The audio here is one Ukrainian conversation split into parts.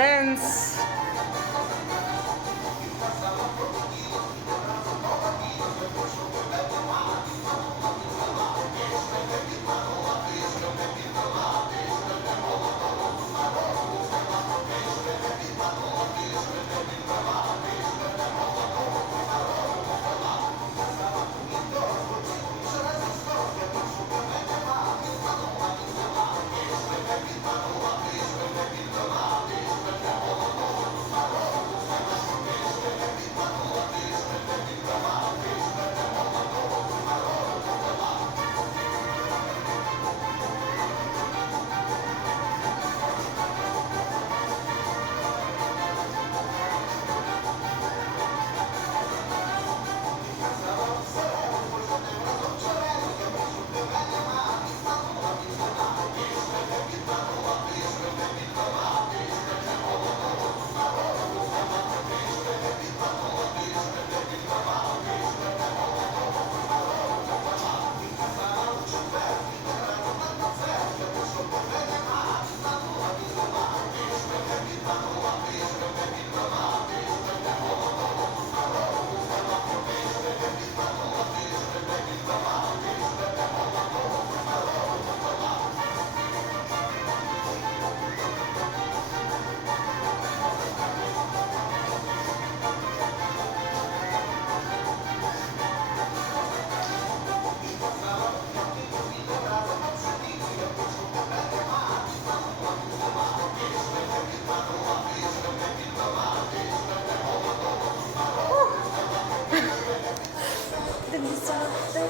dance.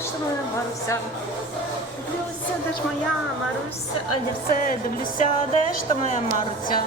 Де моя Маруся? Дивлюся, де ж моя Маруся? А все дивлюся, де ж то моя Маруся?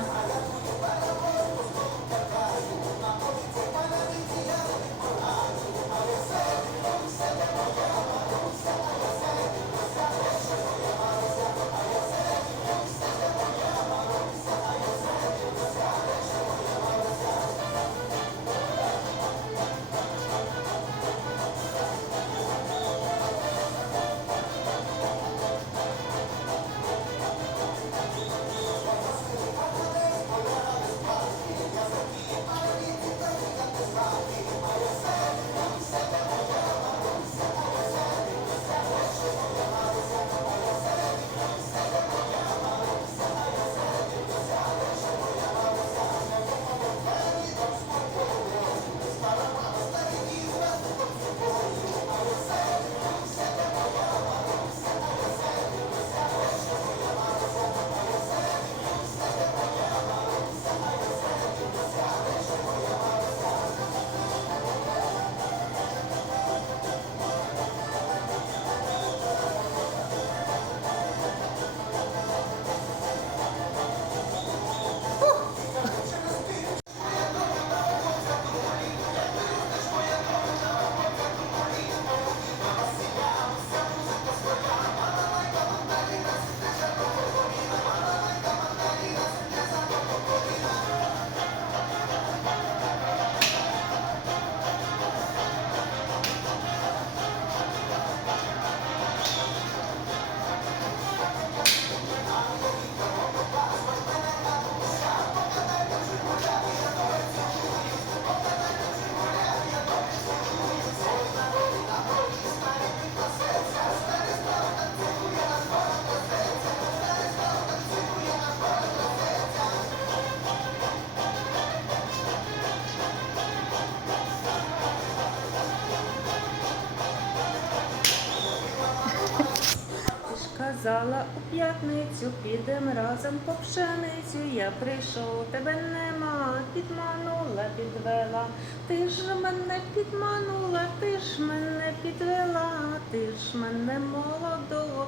Ти ж казала у п'ятницю, підем разом по пшеницю. Я прийшов, тебе нема, підманула, підвела. Ти ж мене підманула, ти ж мене підвела, ти ж мене молодого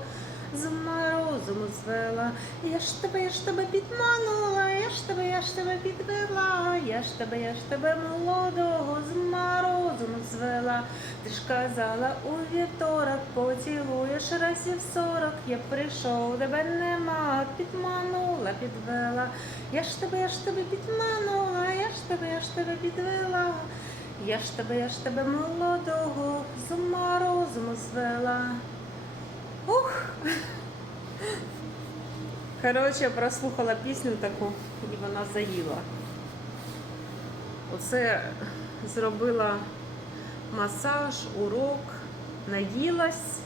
з морозом звела. Я ж тебе, я ж тебе підманула, я ж ж тебе підвела, я ж тебе, я ж тебе молодого з морозом звела. Ти ж казала у вівторок поцілуєш разів сорок. Я прийшов, тебе нема, підманула, підвела. Я ж тебе, я ж тебе підманула, я ж тебе, я ж тебе підвела. Я ж тебе, я ж тебе молодого з морозом звела. Ух! Коротше, прослухала пісню таку і вона заїла. Оце зробила масаж, урок, наїлась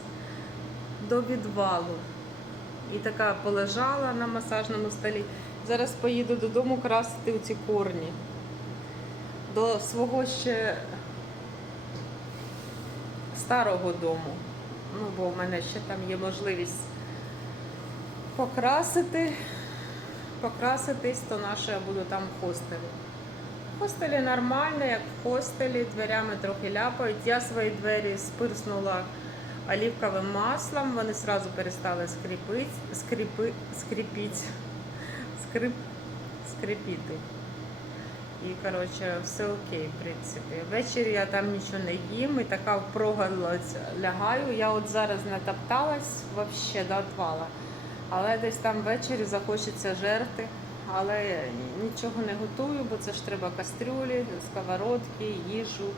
до відвалу. І така полежала на масажному столі. Зараз поїду додому красити у ці корні. До свого ще старого дому. Ну, бо в мене ще там є можливість покрасити. Покраситись, то наше я буду там в хостелі. В хостелі нормально, як в хостелі, дверями трохи ляпають. Я свої двері спирснула олівковим маслом, вони одразу перестали скріпити, скріпи, скріпіть, скрип, скрипіти. І, коротше, все окей, в принципі. Ввечері я там нічого не їм і така впроголодь лягаю. Я от зараз не топталась взагалі до отвала. Але десь там ввечері захочеться жерти. Але нічого не готую, бо це ж треба кастрюлі, сковородки, їжу.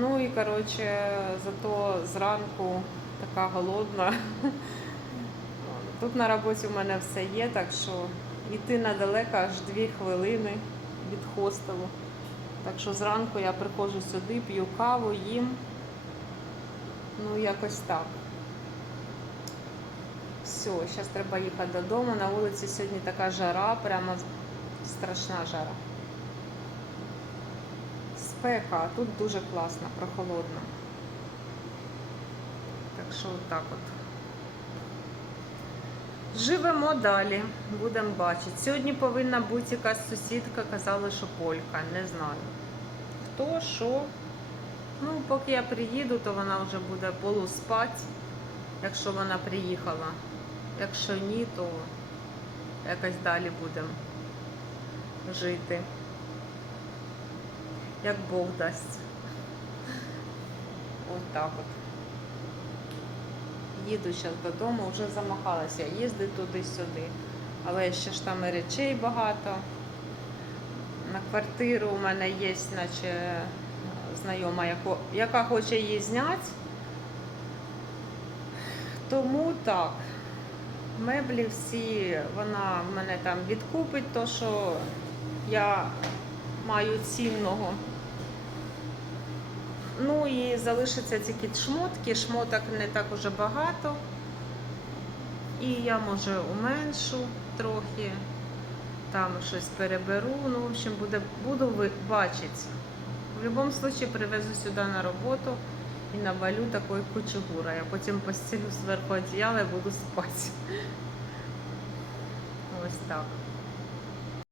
Ну і коротше, зато зранку така голодна. Тут на роботі у мене все є, так що йти недалеко аж дві хвилини від хостелу. Так що зранку я приходжу сюди, п'ю каву, їм. Ну, якось так. Все, зараз треба їхати додому. На вулиці сьогодні така жара, прямо страшна жара. Спека, а тут дуже класно, прохолодно. Так що отак от. Живемо далі, будемо бачити. Сьогодні повинна бути якась сусідка, казали, що полька, не знаю. Хто, що. Ну, поки я приїду, то вона вже буде полуспать, якщо вона приїхала. Якщо ні, то якось далі будемо жити. Як Бог дасть. От так от. Їду зараз додому, вже замахалася їздити туди-сюди. Але ще ж там і речей багато. На квартиру у мене є, наче знайома, яка хоче її зняти. Тому так. Меблі всі, вона в мене там відкупить, то що я маю цінного. Ну і залишаться тільки шмотки, шмоток не так уже багато. І я може уменшу трохи, там щось переберу. Ну, в общем, буде, буду бачити. В будь-якому випадку привезу сюди на роботу і навалю такої кучугура. Я потім постілю зверху одіяла і буду спати. Ось так.